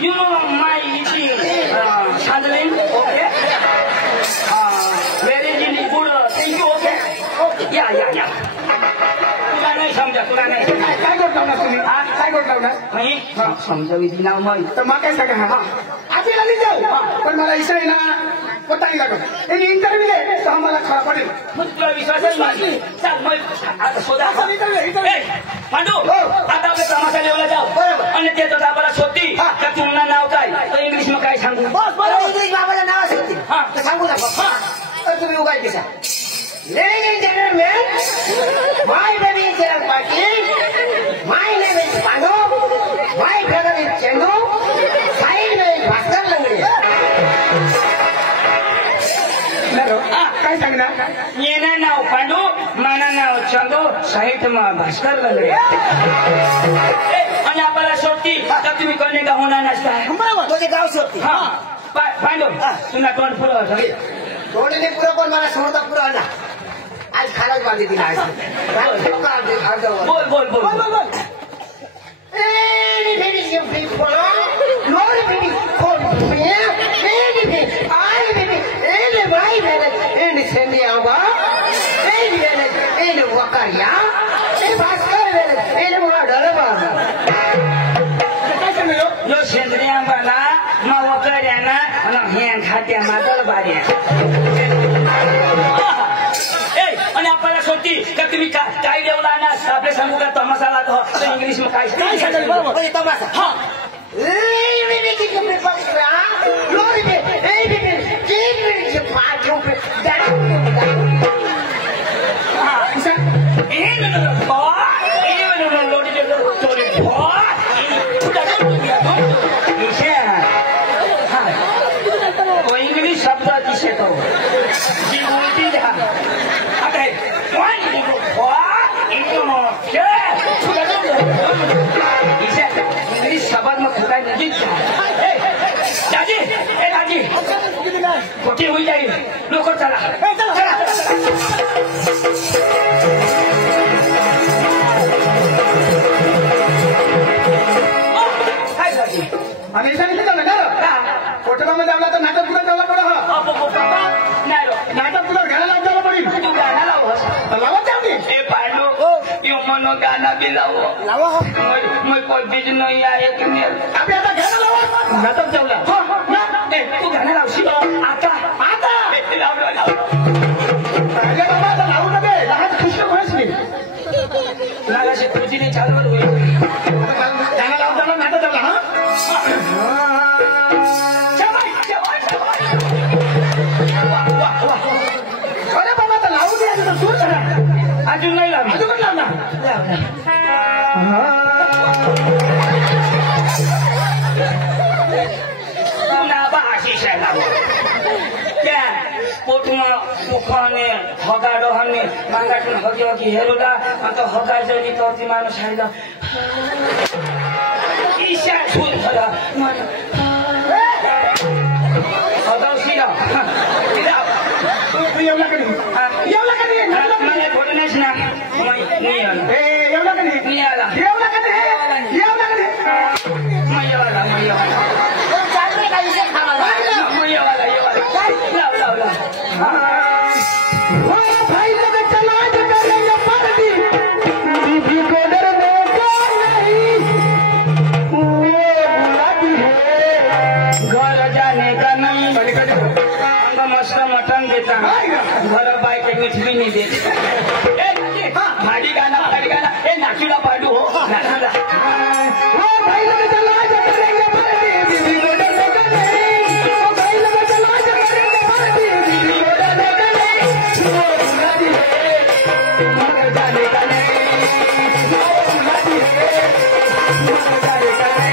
You know my eating handling, okay? Very good. Thank you, okay? Yeah. तुला नाही समजा तुला नाही काय गोट लावणार तुम्ही काय गोट लावणार नाही समजा विधी नाव माहिती तर मग काय सांगा हा आपल्याला नाही जाऊ पण मला इशा आहे ना पता नाही लागत एक इंटरव्ह्यू दे तर आम्हाला खरा पडेल मग तुला विश्वासच नाही चल मग आता शोधा पांडू आता आपल्या तमाशा लेवला जाऊ आणि ते तर आम्हाला शोधती का तुमना नाव काय तर इंग्लिश मध्ये काय सांगू इंग्लिश बाबाला नाव शोधती तर सांगू नका तुम्ही उगाय कसा Ladies and gentlemen, my name is Gerald Patil. My name is Panu. My brother is Chendu. Side में भास्कर लंगड़े. काय सांगणार ये ना नाव पांडू माना नाव चंदू साहित्य में भास्कर लंगड़े आणि आपल्याला शोधती तर तुम्ही कोणी का होणार नसता तुझे गाव शोधती हा पांडू तुला कोण पुरं थोडे पुरा पण मला सोडता पुरा ना आज खालाच बांधली तिला आज बोल यो सेंद्रिया बाला मग वकऱ्याना आणि खात्या मादळ बाऱ्या आणि आपल्याला शोधती का तुम्ही काय देवला ना आपल्या सांगू का तमाशाला तर इंग्लिश मध्ये काय सांगाल तमाशा हा इंग्लिश शब्द अतिशय तो जी बोलती आता इंग्लिश शब्द मग फुटाय नाही दाजी खोटी होई जाईल लोक चला काय दाजी आणि सांगितलं ना कोटकामध्ये आला तर नाटक पुढे जायला पडा नाटक पुढे घ्यायला लावला पडेल तू गाणं लावस लावा चांगली ए पाडो यो मनो गाणं बी लावो मग कोई बीज नाही आहे की नाही आपल्या आता घ्यायला लावा नाटक जेवला तू गाणं लावशील आता लाव बाबा आता लावू नका लहान खुशी होईच नाही लागाशी तुझीने चालवत होईल गाणं लावताना नाटक झाला हा अरे बाबा आता लावू दे आता सूर करा अजून नाही लावली अजून लावला पुन्हा आशिष आहे लावू त्या पोटमा मुखाने हगाडोहाने मागाटून हगी हगी हेरुला आता हगाजनी कवती माणूस हायला ईशा झूल झाला हगावशीला एवढा कधी मला थोडं नाहीच ना नाही आला एवढा कधी नाही आला एवढा कधी मैयावाला लाव भाई लोग चला करेंगे पार्टी बीबी को डरने का नहीं वो बुलाती है घर जाने का नहीं मस्त मटन देता घर बाय के कुछ भी नहीं देता भाड़ी गाना ए नाचूला पाडू हो नाचूला भाई लोग चला करेंगे पार्टी बीबी को डरने का नहीं भाई लोग चला करेंगे पार्टी बीबी को डरने का नहीं वो बुलाती है घर जाने का नहीं वो बुलाती है घर जाने का नहीं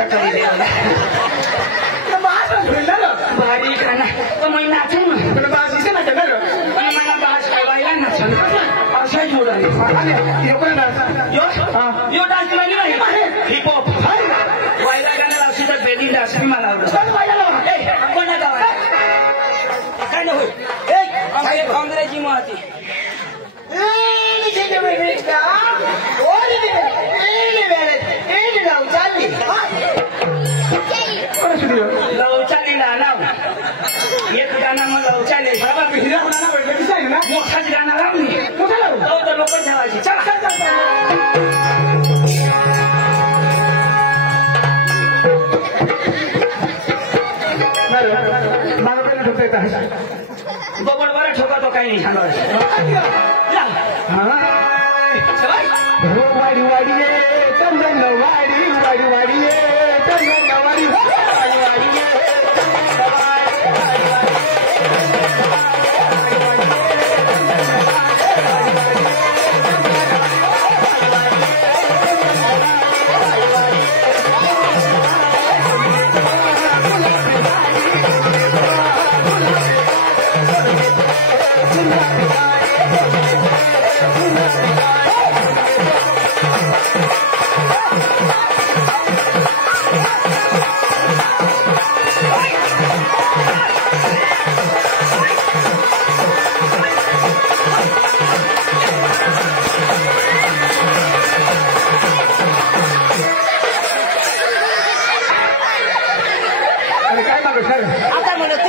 सकली देवला भारी खाना तो मैं नाचूं ना मला बास करायला नाचन असं जोडाले यो डान्स नाही हिप हॉप वायला गाण्याला असं तर बेली डान्स मला आवडतं कोणा गावाला काय नाही अंग्रेजी माती लवचालीला लाव एक गाणं मग लवचाले मोठाच गाणं लावली तर लोक ठेवायची चला बरोबर बरं ठोका तो काही नाही सांगा वाडी वाडी ये चंदन वाडी वाडी वाडी ये चंदन वाडी वाडी वाडी ये आता म्हणत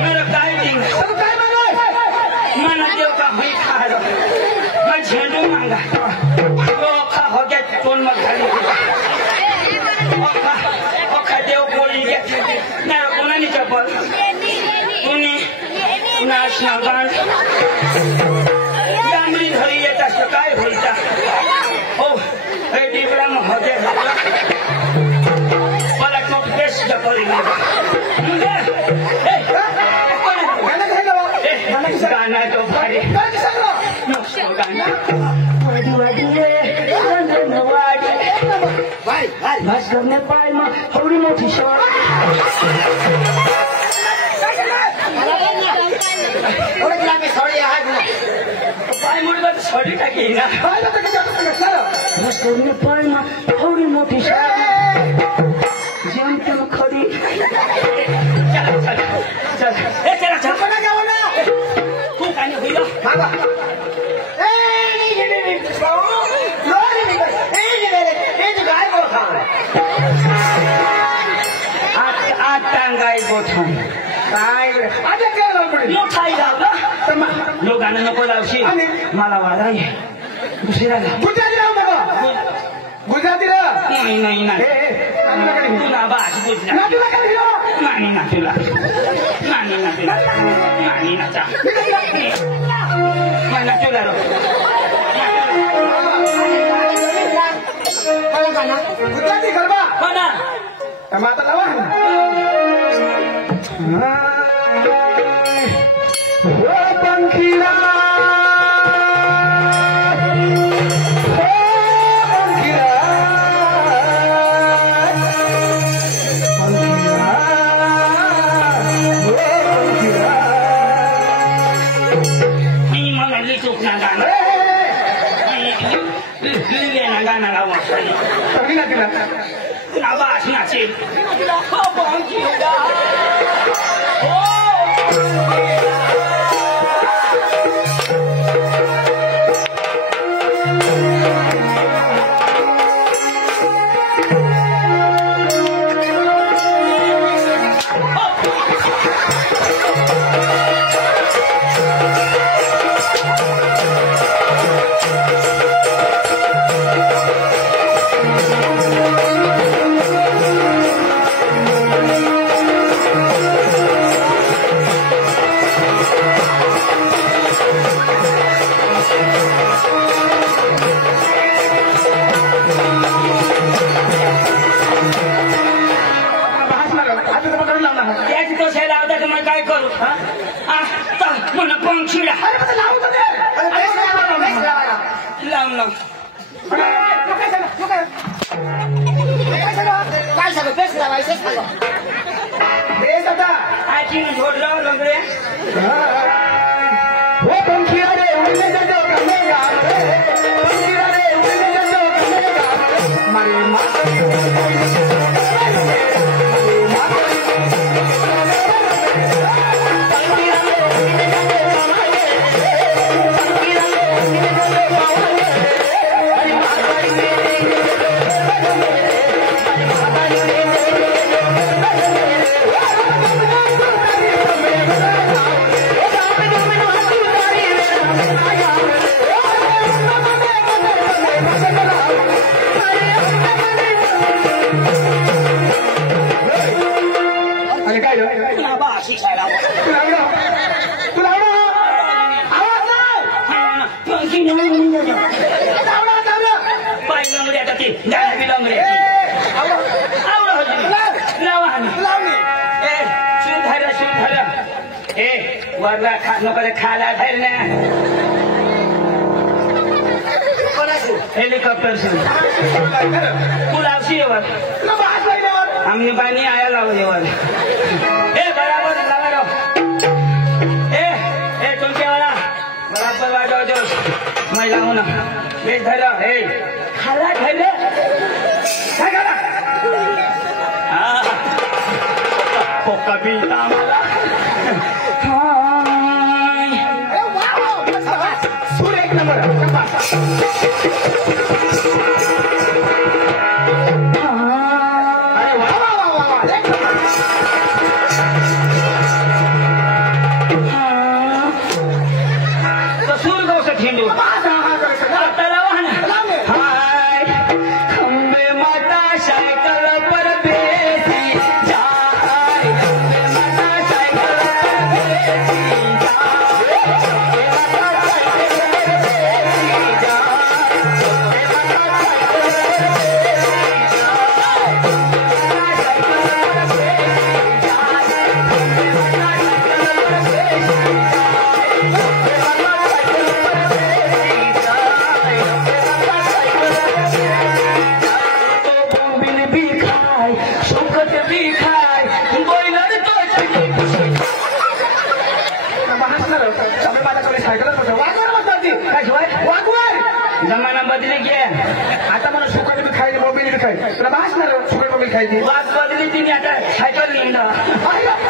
मेरा काय दिन सब काय मांगोय मना देव का होई खारो मैं झेंडू मांगा तो खा हो गया टोन में खाली ओखा देव बोली गया ना कोना नहीं चपल तूने नाशना गान डांगरी धरी येता काय होईता ओ हे दिवरा में हो गया मला तो बेस जपली गाना तो भारी गाना वाडी वाडी ये चंदन वाडी बस करने पाय में थोड़ी मोठी शॉट पाय मुळे छोटी टाकी ना बस करने पाय में थोड़ी मोठी शॉट जम तुम खड़ी चल चल चल ए चला चल पड़ा जाओ ना तू काने होइलो बाबा ए नहीं लोरी नहीं ए गाय को खा आठ टांगाई गोठून काय आता काय लावली मोठाई लाव ना लोकांना नको लावशी मला वाराय दुसरीला गुजराती लाव बाबा गुजराती रा नाही नाही नाही तुला बास गुजराती नाटुला काय दिलो नाही ना तुला नाही ना तुला नाही ना चा मला तुला गुजराती गरबा बना माता लावा हो पंखीला गाना लावा आवाज नाचे लावून काय सांगू बेस लावायचं सांगू बेस आता आजी झोडलं लंगडे हो पंखी रे उडने जो कमेगा पंखी रे उडने जो कमेगा मारे माता वरला नको खाला धरण्या हेलिकॉप्टर से पुलावशी येवर आम्ही पाणी आया लाव येवर ए बराबर लावा रो ए तुमच्या वाला बराबर वाजव जो मैं लावू ना बेस धरा ए खाला धरले काय करा हा कभी आम्हाला सूर्य एक नंबर अरे वा वा वा वा एक तो सूर गो से खिंडू हाय खंबे माता साइकिल पर बेसी जाए खंबे माता साइकिल पर बेसी जमाना बदली गया आता मला सुकट बी खायला मोबाईल बी खायला तुला भासणार सुकट मोबाईल खायची वाद बदली तिने आता सायकल लिहिलं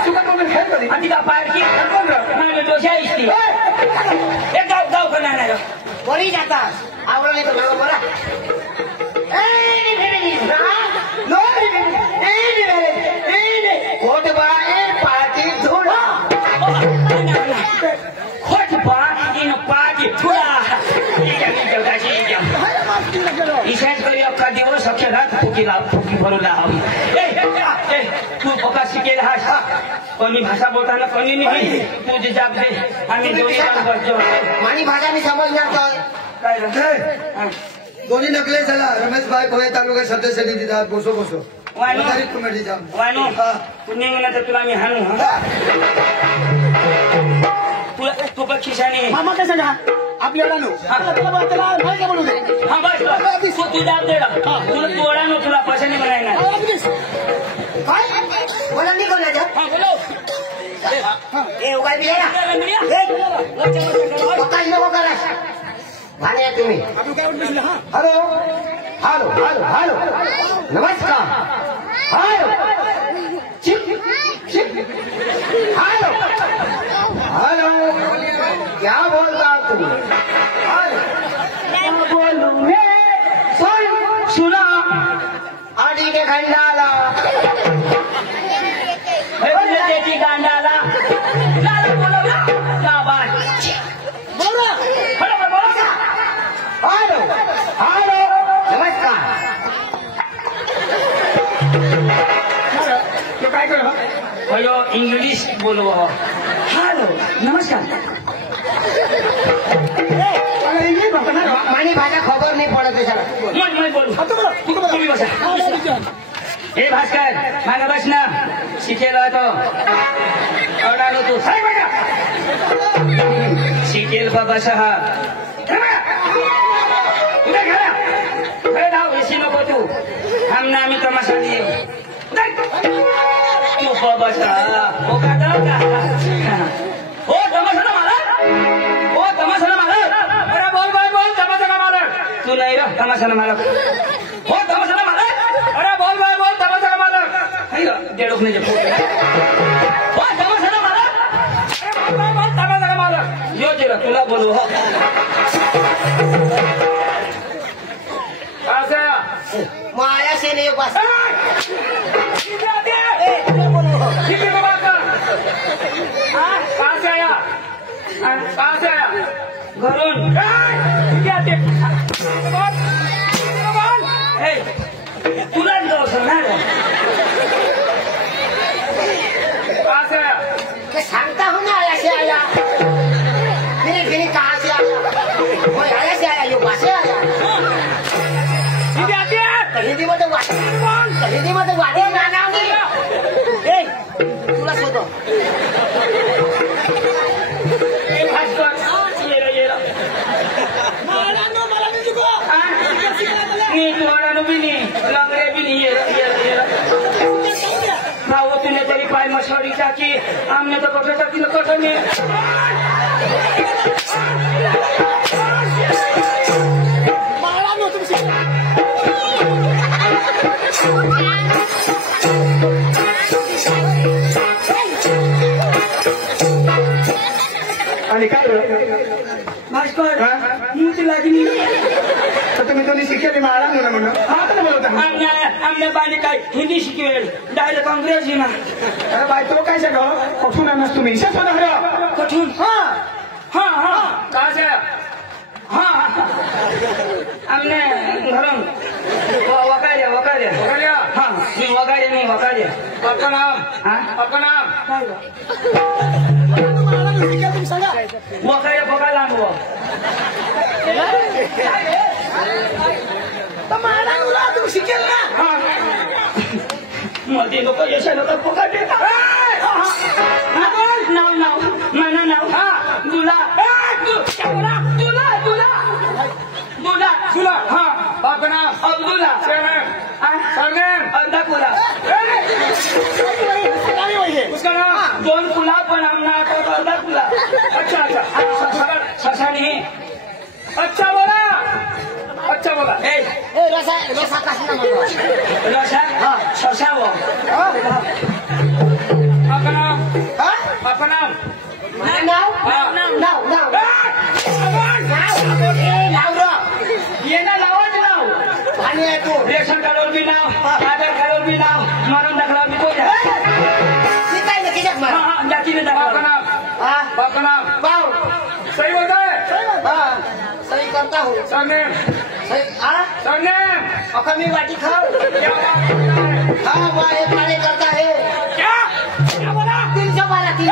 सुकट मोबाईल खायला कधी आणि का पारखी नाही दोषा इष्टी एक गाव गाव का नाही बरी जातात आवडलं नाही तर बरा खोट बाहेर पाठी धुळा खोट पा इन पाठी थुळा इशाच करी अख्खा दिवस अख्खे रात फुकी भरू लाव तू पका शिकेल हा कोणी भाषा बोलताना कोणी नाही तू जे जाग दे आम्ही दोन्ही बसतो मानी भाषा मी समजणार तर काय झालं दोन्ही नकले झाला रमेश भाई भोये तालुका सदस्य दितात बसो बसो वानू कमिटी जाम वानू तू निघून तर तुला मी हाणू तुला तू पण खिशाने मामा काय सांगा आपली एवढा नो त्याला भाई बोलू दे हा बस तू दाब दे तुला तोडा नो तुला पैशाने बनायला काय बोला नाही कोण हा बोलो ए उगाय बी काही नको करा भाण्या तुम्ही हॅलो हॅलो हॅलो हॅलो नमस्कार हॅलो हेलो हॅलो क्या बोलता आप तुम्ही बोलू सुना आधी के खंडाला त्याची गांडाला हेलो हेलो नमस्कार तो काय कर भयो इंग्लिश बोलव हॅलो नमस्कार मानी भाषा खबर नाही पडत सर मैं बोलू तुम्ही बसा हे भास्कर मागा बस ना शिकेल तो अडालो तू साई बघा शिकेल बाबा सहा उद्या घरा खरं धाव एसी नको तू हमने आम्ही तमाशा दिए तू बसा हो का हो तमाशा ना मालक हो तमाशा ना मालक अरे बोल तमाशा ना मालक तू नाही रे तमाशा ना मालक हो तमाशा ना मालक अरे बोल तमाशा ना मालक डेढ़ ने हो तमाशा ना मालक अरे बोल तमाशा ना मालक यो जरा तुला बोलू हो माया से नहीं बस कहाँ से आया घरून तुला ना कहाँ से आया मैं सांगता हूँ ना आया से आया फिर कहाँ से आया कोई आया से आया यो बस से आया हिंदी में तो वादे ना नाम नहीं ए तुला सोचो नहीं तुम्हारा भी नहीं लंगड़े भी नहीं ये भाव तूने तेरी पाई मछली चाकी हमने तो कटो चाकी न कटो नहीं आणि काय भास्कर मुझे लगी नहीं तर तुम्ही दोन्ही शिकेली माळा म्हणून आता बोलत हमने पानी का हिंदी शिकवे डायरेक्ट अंग्रेजी ना अरे बाई तो काय सगळं कठून आणस तुम्ही इशा सोना कठून हाँ कहाँ से हाँ हमने घरों वकारिया हाँ नहीं वकारिया आपका नाम वकारिया पका नाम हुआ तुम शिकेल ना हाँ मोदी लोग जैसे लोग पकड़ देता नाव हाँ दूल्हा हाँ आपका नाम अब्दुल्ला अब्दुल्ला उसका नाम दोन पुला पण हमना तो अब्दुल्ला अच्छा ससा नहीं अच्छा बोला ए रसा कसना म्हणतो रसा हाँ ससा वो आपका नाम ये ना लावा नाव पाणी आहे तू रेशन कार्ड भी नाव आधार कार्ड भी नाव मरण दाखला भी कोई है काय नक्की जग मार हाँ जाती ने दाखला आपका नाम पाव सही होता है हाँ सही करता हूँ सरनेम अखर में बाटी खाओ क्या हाँ वाह ये पानी करता है क्या बोला 312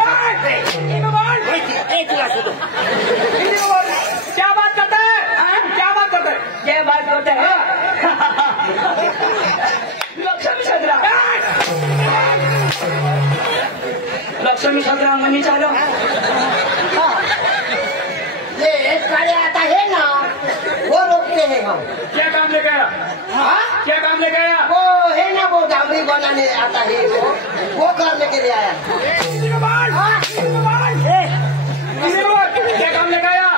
क्या बात करता है लक्ष्मी सदरा अंगनी चालो ये काले आता है ना वो रोकते हैं हम क्या काम लेके आया क्या काम लेके आया वो है ना वो डामरी बनाने आता है वो कर लेके ले आया क्या काम लेके आया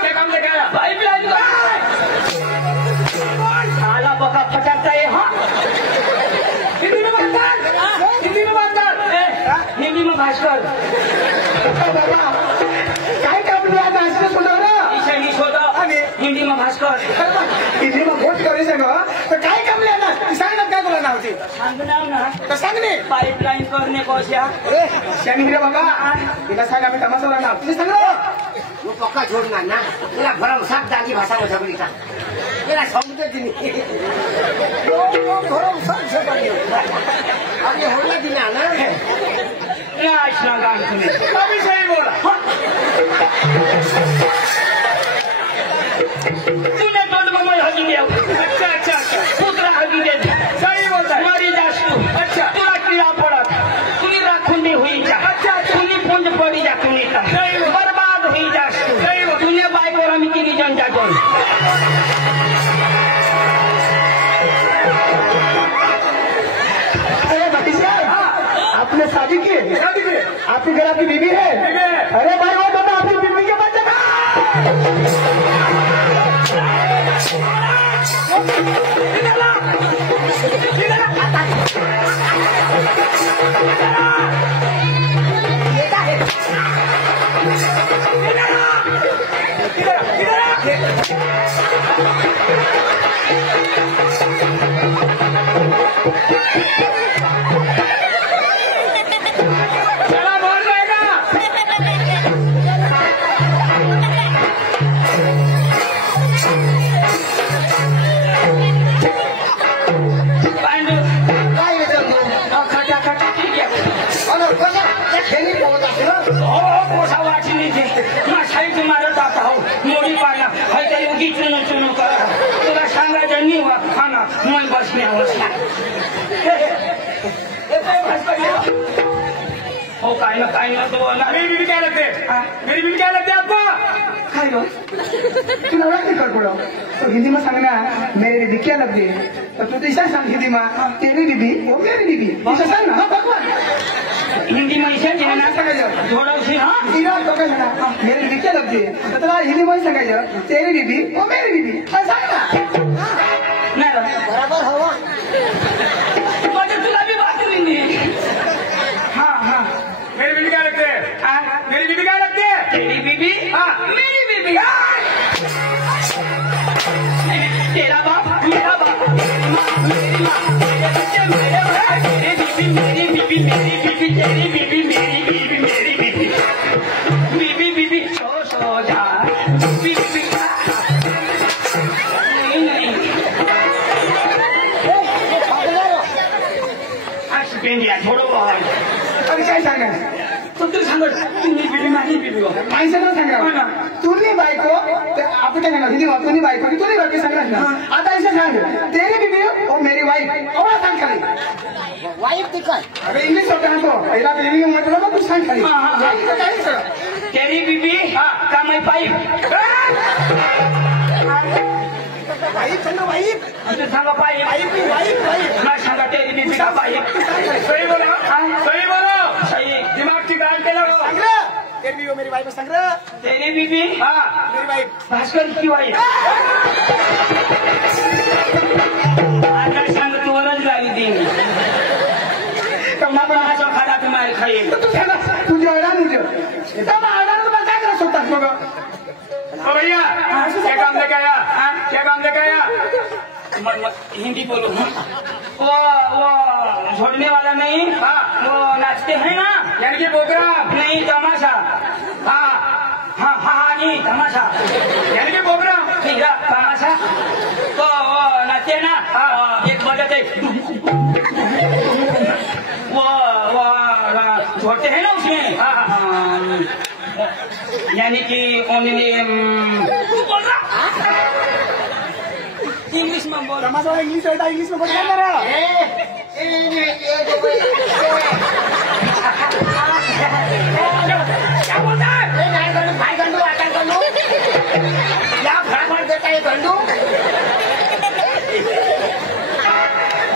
क्या काम लेके आया पाइपलाइन साला बका फटाकता है हिंदी में बात हिंदी में भास्कर बाबा काय काम आता असं सोडवलं इसे नहीं छोड़ा हिंदी में भास्कर हिंदी में भोट करायचं ना तर काय काम लिहा सांग ना काय बोला होती सांगणार ना तर सांग ने पाइपलाइन करने को सांग रे बाबा तिला सांग आम्ही तमाशाला ना तुम्ही सांग वो पक्का छोड़ना ना तेरा भरम सब दादी भाषा में झगड़ी था तेरा समझते दिन भरम सब झगड़ी अब ये होना दिन ना इतना गान सुने अभी सही बोला तूने बंद मम्मी हगी दिया अच्छा पुत्रा हगी दे सही बोलता है मरी जास तू अच्छा तुला कीड़ा पड़ा तुनी राखुंडी हुई जा तुनी पुंज पड़ी जा तुनी का बर्बाद हुई जास तू तूने बाइक और हम की नहीं जन जा दिखिए आपके घर आपकी बीबी है। अरे भाई वो तो आपकी बीबी के बच्चे मन बसने हो काय ना तो मेरी बीवी क्या लगते मेरी बीवी क्या लगते आपको खाई लो तू नवरा नहीं कर पड़ो तो हिंदी में सांगना मेरी बीबी क्या लगती है तो तू तो ऐसा सांग हिंदी में तेरी बीबी वो मेरी बीबी ऐसा सांग ना भगवान हिंदी में ऐसा ना सांगायचं थोड़ा सी हाँ इरा तो क्या ना मेरी बीबी क्या लगती है तो तेरा हिंदी में सांगायचं तेरी बीबी वो मेरी बीबी सांग ना नहीं बराबर हवा मुझे तुला भी बात नहीं हाँ हाँ मेरी बीवी क्या लगते है मेरी बीवी क्या लगती है तेरी बीवी हाँ मेरी बीवी तेरा बाप मेरा बाप मेरी माँ मेरे बच्चे मेरे भाई मेरी बीवी मेरी बीवी मेरी बीवी तेरी बीवी मेरी बीवी मेरी बीवी बीवी बीवी सो जा बीवी बीवी नहीं पेंडिया थोडं अरे काय सांगा तो तू सांगत तुम्ही बीवी माझी बीवी हो माणसं ना सांगा तुझी बायको आपण काय सांगा हिंदी तुझी बायको की तुझी बायको सांगा ना आता ऐसे सांग तेरी बीबी और मेरी वाइफ और सांग खाली वाईफ तिकट अरे इंग्लिश होता है तो पहिला बीवी का मतलब तू सांग खाली तेरी बीवी का मैं पाइप वाईफ सांगा वाईफ तू सांगा पाइप वाईफ मैं सांगा तेरी बीवी का पाइप सही बोला सही बोलो सही दिमाग की बात केला सांग रे तेरी बीवी मेरी वाईफ सांग रे तेरी बीवी मेरी वाईफ भास्कर की वाईफ आता सांग तू वरच लागली देणी पण हा खाला तुम्हाला खाईल तुझ्या अडान तुझ्या तुला काय करत होतात मग भैया क्या काम लेके आया क्या काम लेके आया हिंदी बोलो वो छोड़ने वाला नहीं वो नाचते हैं ना यानी कि प्रोग्राम नहीं तमाशा हाँ हाँ हाँ नहीं तमाशा यानी कि प्रोग्राम नहीं तमाशा तो वो नाचते ना एक बजाते वो छोड़ते हैं ना उसमें यानी कि ओनली बोल रहा इंग्लिश में बोल तमाशा इंग्लिश होता इंग्लिश में बोल रहा क्या बोलता है भाई गंडू आता गंडू या फटाफट देता है गंडू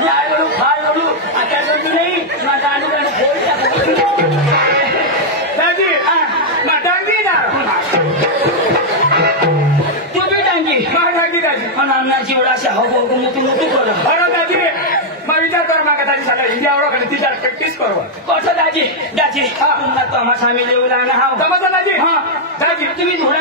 भाई बोलू आता गंडू नहीं मैं गानू गानू बोलता दादी मैं टांगी ना तू भी टांगी मैं टांगी दादी पण आमना जीवडा अशा हो मोठू कर बरं दादी मैं विचार कर मागा दादी सगळ्या हिंदी आवडो खाली तिच्या प्रॅक्टिस करू कसं दादी दादी पुन्हा तमाशा मी येऊ लागला हा तमाशा दादी हा दादी तुम्ही थोडा